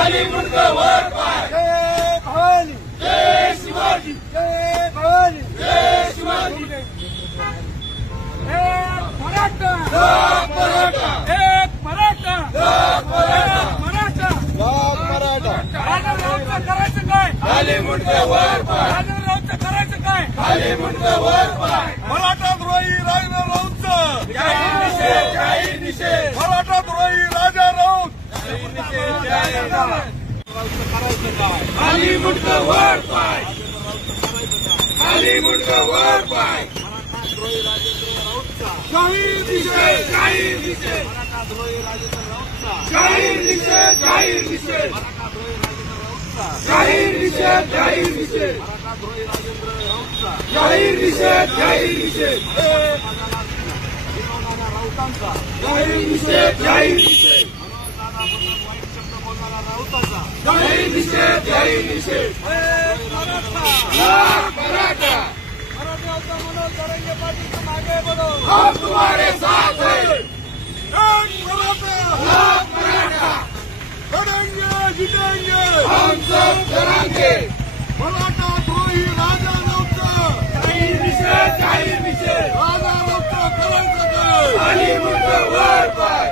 खाली मुंडकं वर पाय. जय भवानी, जय शिवाजी, जय भवानी, जय शिवाजी. एक मराठा, लाख मराठा, एक मराठा, लाख मराठा, एक मराठा. लाख मराठा. राजारावचं करायचं काय? खाली मुंडकं वर पाय. राजारावचं करायचं काय? खाली मुंडकं वर पाय. मराठा द्रोही राजारावचं जाहीर निषेध, जाहीर निषेध. मराठा द्रोही राजा राऊत. जाहीर निषेध, जाहीर निषेध. करायचं काय? खाली मुंडकं वर पाय. खाली मुंडकं वर पाय. मराठा द्रोही राजेंद्र राऊतचा, जाहीर निषेध, जाहीर निषेध. मराठा द्रोही राजेंद्र राऊतचा, जाहीर निषेध, जाहीर निषेध. मराठा द्रोही राजेंद्र राऊतचा, जाहीर निषेध, जाहीर निषेध. मराठा द्रोही राजेंद्र राऊतचा, जाहीर निषेध, जाहीर निषेध. विनोदादा राऊतांचा, जाहीर निषेध, जाहीर निषेध. मनोजदादाबद्दल वाईट शब्द बोलणारा राऊताचा. जाहीर निषेध, जाहीर निषेध. मराठा, लाख मराठा, मराठ्याचा मनोज तरंगे पाटीलच्या मागे बढ़ो. हम तुम्हारे साथ हैं. एक मराठा, लाख मराठा, लढेंगे जितेंगे. हम सब करेंगे. मराठा द्रोही राजा राऊतचं, जाहीर निषेध, जाहीर निषेध. राजा राऊतचं करायचं काय? खाली मुंडकं वर पाय.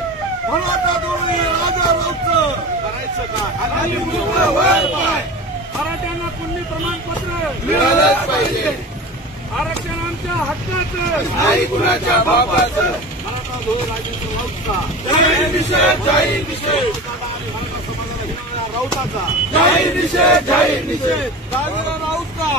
मराठा द्रोही राजा राऊतचं करायचं काय? खाली मुंडकं वर पाय. मराठ्यांना पुण्य प्रमाणपत्र मिळालंच पाहिजे. आरक्षण आमच्या हक्काचं, नाही कुणाच्या बापाचं. मराठा द्रोही राजेंद्र राऊतचा, जाहीर निषेध, जाहीर निषेध. मराठा समाजाला हिरवणारा राऊताचा, जाहीर निषेध, जाहीर निषेध. राजेंद्र राऊतचा.